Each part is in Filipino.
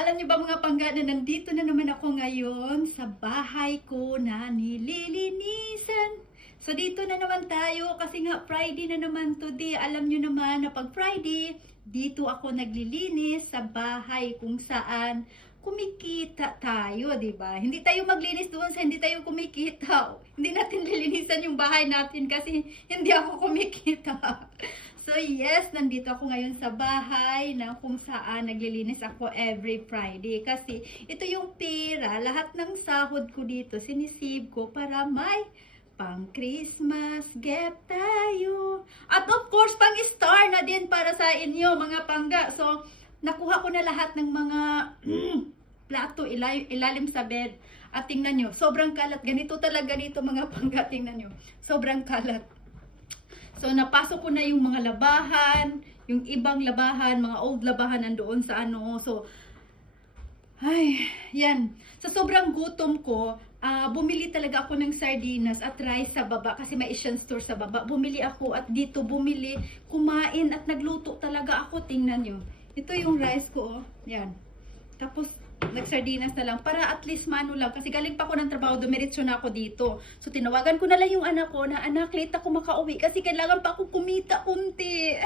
Alam niyo ba mga pangga na nandito na naman ako ngayon sa bahay ko na nililinisan. So dito na naman tayo kasi nga Friday na naman today. Alam niyo naman na pag Friday, dito ako naglilinis sa bahay kung saan kumikita tayo, 'di ba? Hindi tayo maglinis doon sa hindi tayo kumikita. Hindi natin lilinisan yung bahay natin kasi hindi ako kumikita. So yes, nandito ako ngayon sa bahay na kung saan naglilinis ako every Friday. Kasi ito yung pera, lahat ng sahod ko dito, sinisave ko para may pang Christmas gift tayo. At of course, pang star na din para sa inyo mga pangga. So, nakuha ko na lahat ng mga plato ilalim sa bed. At tingnan nyo, sobrang kalat. Ganito talaga dito mga pangga, tingnan nyo. Sobrang kalat. So, napasok ko na yung mga labahan, yung ibang labahan, mga old labahan nandoon sa ano. So, ay, yan. Sa sobrang gutom ko, bumili talaga ako ng sardinas at rice sa baba kasi may Asian store sa baba. Bumili ako at dito bumili, kumain at nagluto talaga ako. Tingnan nyo. Ito yung rice ko, oh. Yan. Tapos, nagsardinas na lang para at least mano lang kasi galing pa ako ng trabaho, dumiretso na ako dito. So tinawagan ko na lang yung anak ko na anak, late ako makauwi kasi kailangan pa ako kumita unti.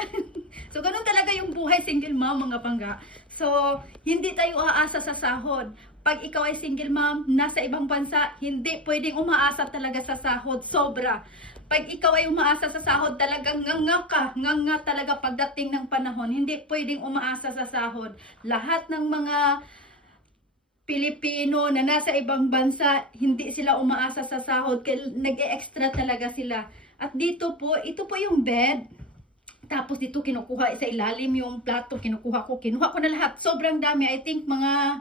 So ganun talaga yung buhay single mom mga pangga. So hindi tayo aasa sa sahod. Pag ikaw ay single mom, nasa ibang bansa, hindi pwedeng umaasa talaga sa sahod, sobra. Pag ikaw ay umaasa sa sahod, talagang nganga talaga pagdating ng panahon. Hindi pwedeng umaasa sa sahod. Lahat ng mga Pilipino na nasa ibang bansa, hindi sila umaasa sa sahod, nag-e-extra talaga sila. At dito po, ito po yung bed. Tapos dito kinukuha sa ilalim yung plato, kinuha ko na lahat. Sobrang dami, I think mga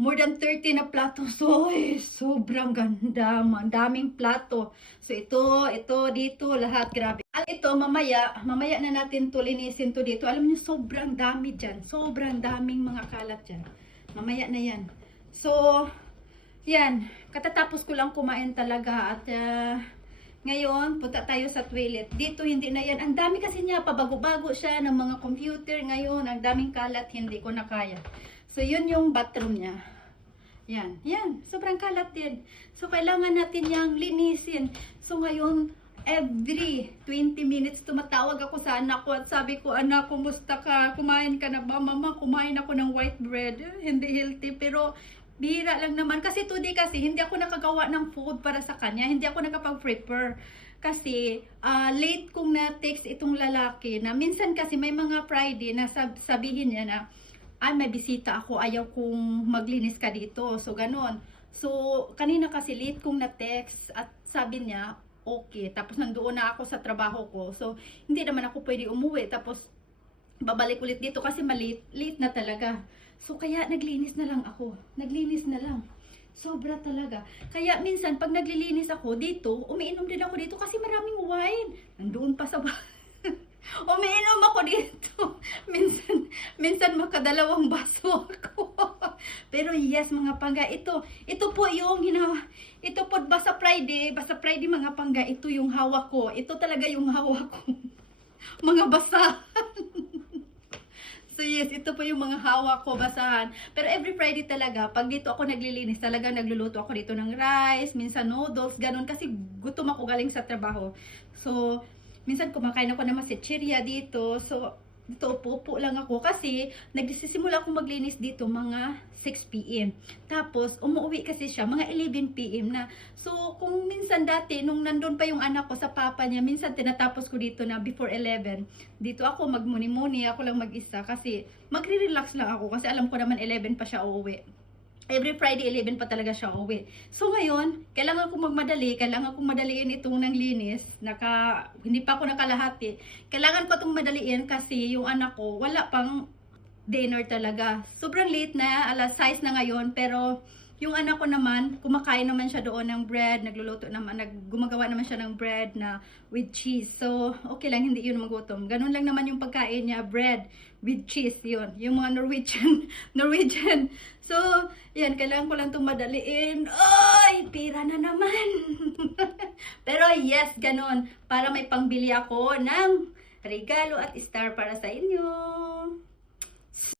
more than 30 na plato. So, sobrang ganda, daming plato. So, ito, dito, lahat, grabe. Ito, mamaya na natin to linisin to dito. Alam niyo, sobrang dami dyan. Sobrang daming mga kalat dyan. Mamaya na yan. So, yan. Katatapos ko lang kumain talaga. At ngayon, punta tayo sa toilet. Dito, hindi na yan. Ang dami kasi niya, pabago-bago siya ng mga computer ngayon. Ang daming kalat, hindi ko na kaya. So, yun yung bathroom niya. Yan. Yan. Sobrang kalat din. So, kailangan natin yang linisin. So, ngayon, every 20 minutes tumatawag ako sa anak ko at sabi ko, anak, kumusta ka? Kumain ka na ba? Mama, kumain ako ng white bread. Hindi healthy, pero bihira lang naman. Kasi today kasi, hindi ako nakagawa ng food para sa kanya. Hindi ako nakapag-prepare. Kasi, late kong na-text itong lalaki na minsan kasi may mga Friday na sabihin niya na, ay, may bisita ako, ayaw kong maglinis ka dito. So, ganon. So, kanina kasi late kong na-text at sabi niya, okay. Tapos nandoon na ako sa trabaho ko. So, hindi naman ako pwede umuwi. Tapos, babalik ulit dito kasi late na talaga. So, kaya naglinis na lang ako. Naglinis na lang. Sobra talaga. Kaya minsan, pag naglilinis ako dito, umiinom din ako dito kasi maraming wine. Nandoon pa sa umiinom ako dito. Minsan makadalawang baso ako. Pero yes, mga pangga, ito po yung ito po basta Friday mga pangga, ito yung hawak ko. Ito talaga yung hawak ko. Mga basahan. So yes, ito po yung mga hawak ko, basahan. Pero every Friday talaga, pag dito ako naglilinis, talaga nagluluto ako dito ng rice, minsan noodles, ganun. Kasi gutom ako galing sa trabaho. So, minsan kumakain ako ng masechirya dito. So, dito upo lang ako kasi nagsisimula akong maglinis dito mga 6 PM. Tapos, umuwi kasi siya mga 11 PM na. So, kung minsan dati, nung nandun pa yung anak ko sa papa niya, minsan tinatapos ko dito na before 11. Dito ako magmuni-muni, ako lang mag-isa kasi magre-relax lang ako kasi alam ko naman 11 pa siya uuwi. Every Friday, 11 pa talaga siya uwi. So ngayon, kailangan kong magmadali, kailangan kong madaliin itong ng linis. Hindi pa ako nakalahati. Kailangan ko itong madaliin kasi yung anak ko, wala pang dinner talaga. Sobrang late na, alas 6 na ngayon, pero yung anak ko naman, kumakain naman siya doon ng bread, gumagawa naman siya ng bread na with cheese. So, okay lang, hindi yun magutom. Ganun lang naman yung pagkain niya, bread with cheese, yun. Yung mga Norwegian. So, yan, kailangan ko lang itong madaliin. Ay, pira na naman. Pero yes, ganun. Para may pangbili ako ng regalo at star para sa inyo.